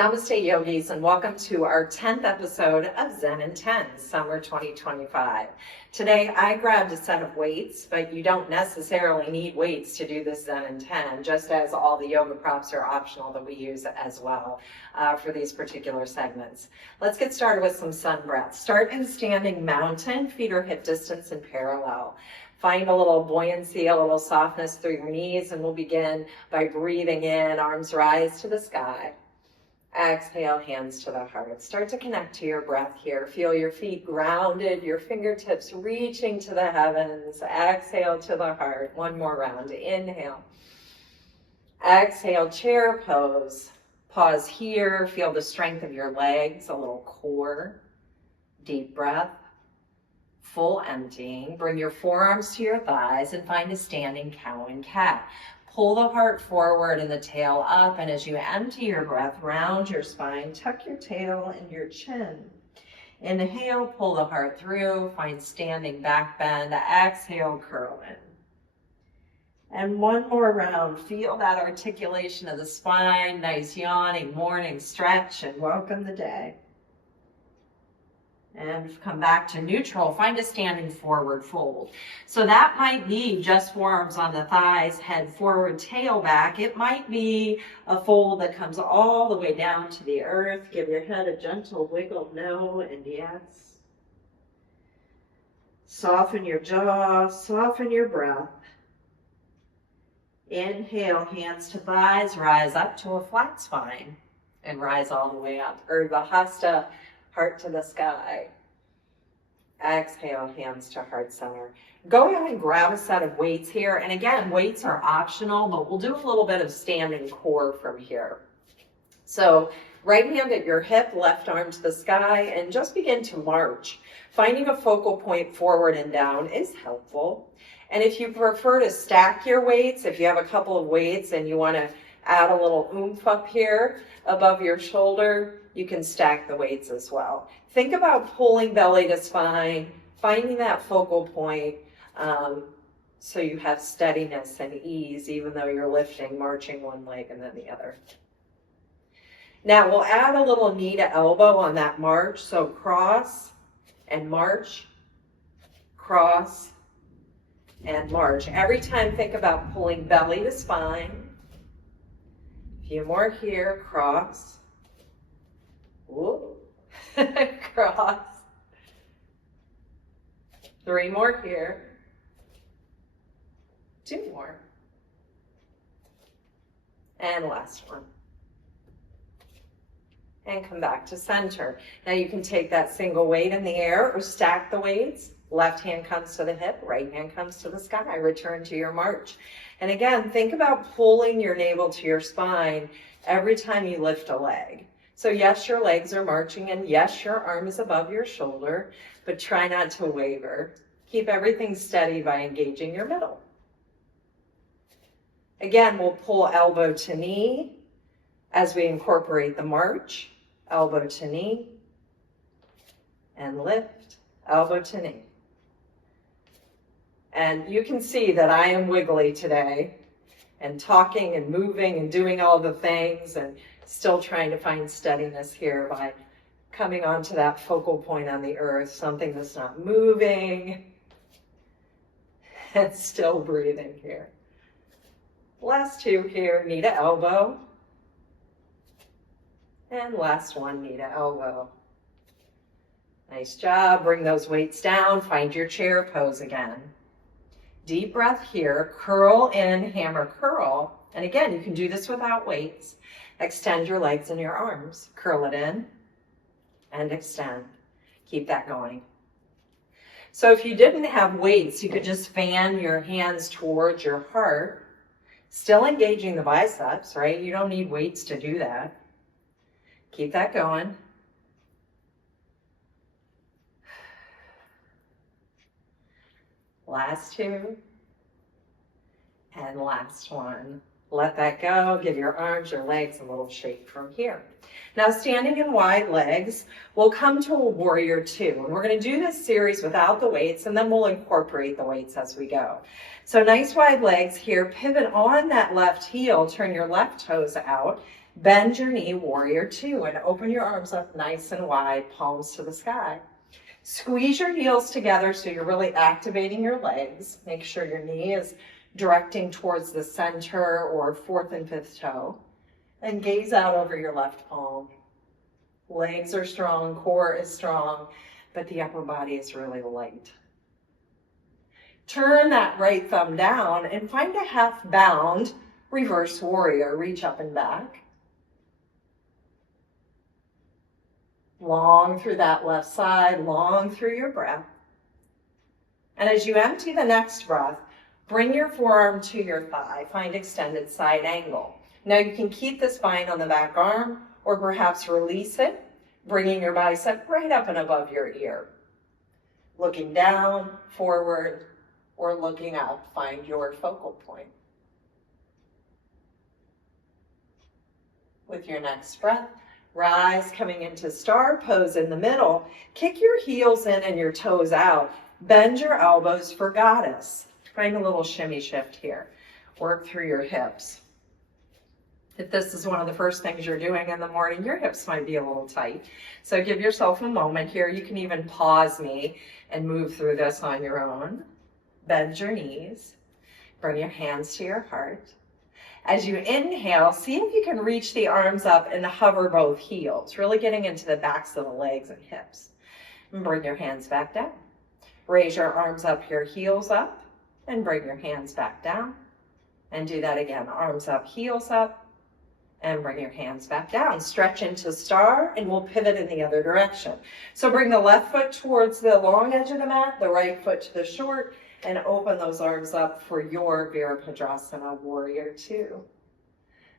Namaste Yogis, and welcome to our 10th episode of Zen in 10, Summer 2025. Today I grabbed a set of weights, but you don't necessarily need weights to do this Zen in 10, just as all the yoga props are optional that we use as well for these particular segments. Let's get started with some sun breaths. Start in standing mountain, feet are hip distance and parallel. Find a little buoyancy, a little softness through your knees, and we'll begin by breathing in, arms rise to the sky. Exhale, hands to the heart. Start to connect to your breath here. Feel your feet grounded, your fingertips reaching to the heavens. Exhale to the heart. One more round. Inhale. Exhale, chair pose. Pause here. Feel the strength of your legs, a little core. Deep breath. Full emptying. Bring your forearms to your thighs and find a standing cow and cat. Pull the heart forward and the tail up, and as you empty your breath, round your spine, tuck your tail and your chin. Inhale, pull the heart through, find standing back bend. Exhale, curl in. And one more round. Feel that articulation of the spine, nice yawning morning stretch, and welcome the day. And come back to neutral. Find a standing forward fold. So that might be just forearms on the thighs, head forward, tail back. It might be a fold that comes all the way down to the earth. Give your head a gentle wiggle, no and yes. Soften your jaw, soften your breath. Inhale, hands to thighs, rise up to a flat spine and rise all the way up. Urdhva Hasta. Heart to the sky. Exhale, hands to heart center. Go ahead and grab a set of weights here. And again, weights are optional, but we'll do a little bit of standing core from here. So right hand at your hip, left arm to the sky, and just begin to march. Finding a focal point forward and down is helpful. And if you prefer to stack your weights, if you have a couple of weights and you want to add a little oomph up here above your shoulder, you can stack the weights as well. Think about pulling belly to spine, finding that focal point so you have steadiness and ease even though you're lifting, marching one leg and then the other. Now we'll add a little knee to elbow on that march. So cross and march, cross and march. Every time think about pulling belly to spine. A few more here, cross. Whoa. Cross. 3 more here. 2 more. And last one. And come back to center. Now you can take that single weight in the air or stack the weights. Left hand comes to the hip, right hand comes to the sky. Return to your march. And again, think about pulling your navel to your spine every time you lift a leg. So yes, your legs are marching, and yes, your arm is above your shoulder, but try not to waver. Keep everything steady by engaging your middle. Again, we'll pull elbow to knee as we incorporate the march. Elbow to knee, and lift, elbow to knee. And you can see that I am wiggly today, and talking and moving and doing all the things, and still trying to find steadiness here by coming onto that focal point on the earth, something that's not moving, and still breathing here. Last 2 here, knee to elbow. And last one, knee to elbow. Nice job. Bring those weights down. Find your chair pose again. Deep breath here. Curl in, hammer curl. And again, you can do this without weights. Extend your legs and your arms. Curl it in and extend. Keep that going. So if you didn't have weights, you could just fan your hands towards your heart, still engaging the biceps, right? You don't need weights to do that. Keep that going. Last 2. And last one. Let that go. Give your arms, your legs a little shake from here. Now, standing in wide legs, we'll come to a warrior 2. And we're going to do this series without the weights, and then we'll incorporate the weights as we go. So nice wide legs here. Pivot on that left heel. Turn your left toes out. Bend your knee, warrior two, and open your arms up nice and wide, palms to the sky. Squeeze your heels together so you're really activating your legs. Make sure your knee is directing towards the center or fourth and fifth toe. And gaze out over your left palm. Legs are strong, core is strong, but the upper body is really light. Turn that right thumb down and find a half bound reverse warrior. Reach up and back. Long through that left side, long through your breath. And as you empty the next breath, bring your forearm to your thigh. Find extended side angle. Now you can keep the spine on the back arm or perhaps release it, bringing your bicep right up and above your ear. Looking down, forward, or looking up, find your focal point. With your next breath, rise, coming into star pose in the middle. Kick your heels in and your toes out. Bend your elbows for goddess. Find a little shimmy shift here. Work through your hips. If this is one of the first things you're doing in the morning, your hips might be a little tight. So give yourself a moment here. You can even pause me and move through this on your own. Bend your knees. Bring your hands to your heart. As you inhale, see if you can reach the arms up and hover both heels, really getting into the backs of the legs and hips. And bring your hands back down. Raise your arms up here, heels up, and bring your hands back down. And do that again, arms up, heels up, and bring your hands back down. Stretch into star, and we'll pivot in the other direction. So bring the left foot towards the long edge of the mat, the right foot to the short, and open those arms up for your Virabhadrasana, warrior two.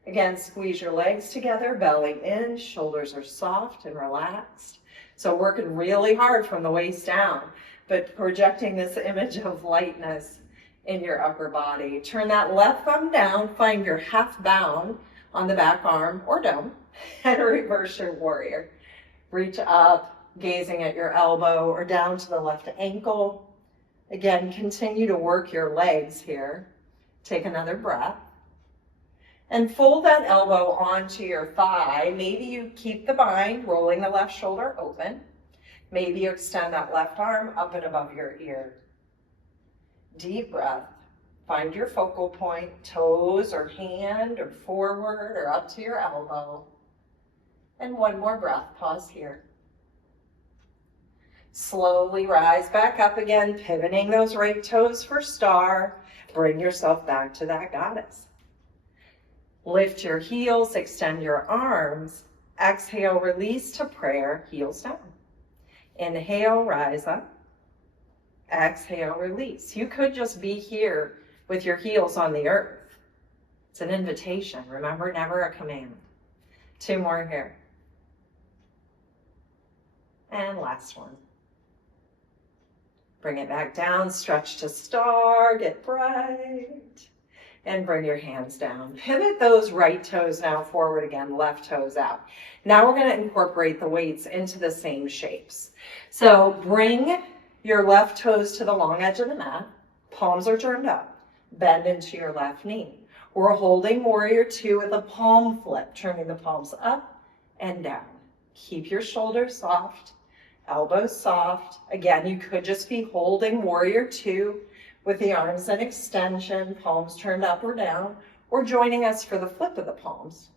Again, squeeze your legs together, belly in, shoulders are soft and relaxed. So working really hard from the waist down, but projecting this image of lightness in your upper body. Turn that left thumb down, find your half bound on the back arm, or don't, and reverse your warrior. Reach up, gazing at your elbow, or down to the left ankle. Again, continue to work your legs here. Take another breath. And fold that elbow onto your thigh. Maybe you keep the bind, rolling the left shoulder open. Maybe you extend that left arm up and above your ear. Deep breath. Find your focal point, toes or hand or forward or up to your elbow. And one more breath, pause here. Slowly rise back up again, pivoting those right toes for star. Bring yourself back to that goddess. Lift your heels, extend your arms. Exhale, release to prayer, heels down. Inhale, rise up. Exhale, release. You could just be here with your heels on the earth. It's an invitation. Remember, never a command. Two more here. And last one. Bring it back down, stretch to star, get bright, and bring your hands down. Pivot those right toes now forward again, left toes out. Now we're going to incorporate the weights into the same shapes. So bring your left toes to the long edge of the mat. Palms are turned up. Bend into your left knee. We're holding warrior two with a palm flip, turning the palms up and down. Keep your shoulders soft, elbows soft. Again, you could just be holding warrior two with the arms in extension, palms turned up or down, or joining us for the flip of the palms.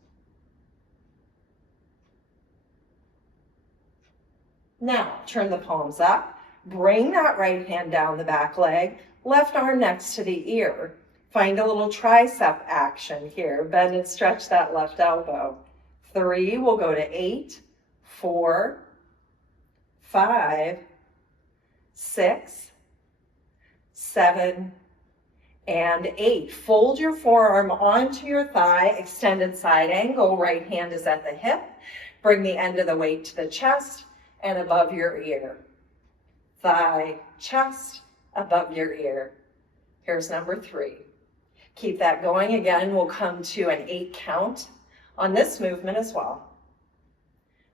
Now, turn the palms up. Bring that right hand down the back leg, left arm next to the ear. Find a little tricep action here. Bend and stretch that left elbow. 3, we'll go to 8, 4, 5, 6, 7, and 8. Fold your forearm onto your thigh, extended side angle. Right hand is at the hip. Bring the end of the weight to the chest and above your ear. Thigh, chest, above your ear. Here's number 3. Keep that going. Again, we'll come to an 8 count on this movement as well.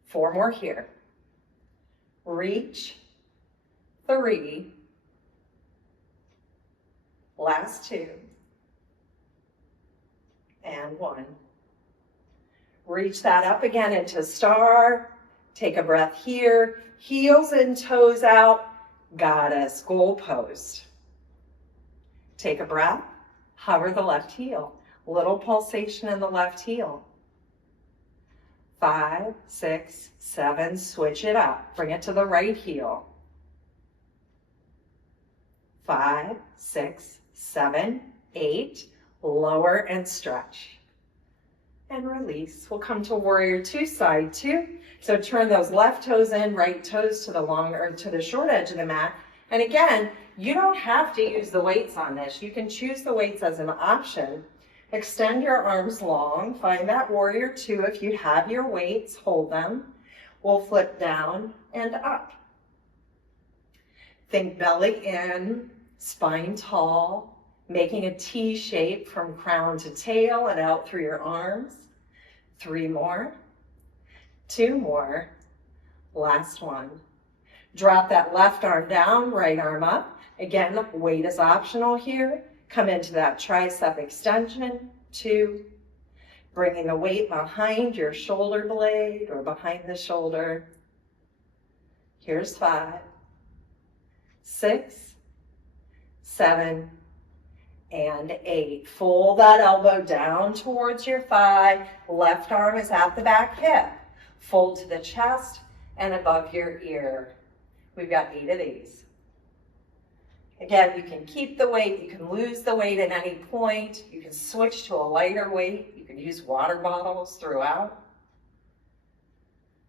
4 more here. Reach, 3, last 2, and 1. Reach that up again into star. Take a breath here. Heels and toes out. Goddess, goal post. Take a breath. Hover the left heel. Little pulsation in the left heel. 5, 6, 7, switch it up. Bring it to the right heel. 5, 6, 7, 8, lower and stretch. And release. We'll come to warrior two, side two. So turn those left toes in, right toes to the long or to the short edge of the mat. And again, you don't have to use the weights on this. You can choose the weights as an option. Extend your arms long. Find that warrior two. If you have your weights, hold them. We'll flip down and up. Think belly in, spine tall, making a T shape from crown to tail and out through your arms. 3 more, 2 more, last one. Drop that left arm down, right arm up. Again, weight is optional here. Come into that tricep extension, 2. Bringing the weight behind your shoulder blade or behind the shoulder. Here's 5, 6, 7, and 8. Fold that elbow down towards your thigh. Left arm is at the back hip. Fold to the chest and above your ear. We've got 8 of these. Again, you can keep the weight. You can lose the weight at any point. You can switch to a lighter weight. You can use water bottles throughout.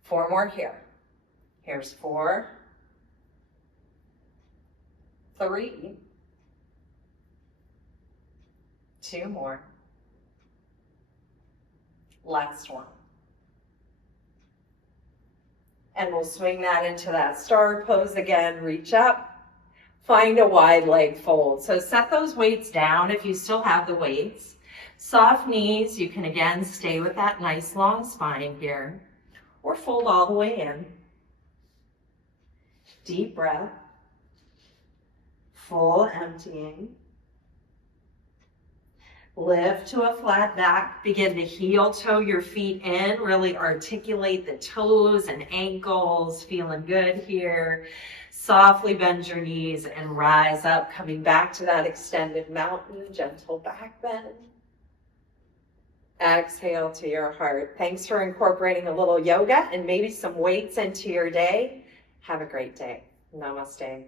4 more here. Here's 4, 3, 2 more. Last one. And we'll swing that into that star pose again. Reach up. Find a wide leg fold. So set those weights down if you still have the weights. Soft knees. You can again stay with that nice long spine here. Or fold all the way in. Deep breath. Full emptying. Lift to a flat back. Begin to heel toe your feet in. Really articulate the toes and ankles. Feeling good here. Softly bend your knees and rise up, coming back to that extended mountain. Gentle back bend. Exhale to your heart. Thanks for incorporating a little yoga and maybe some weights into your day. Have a great day. Namaste.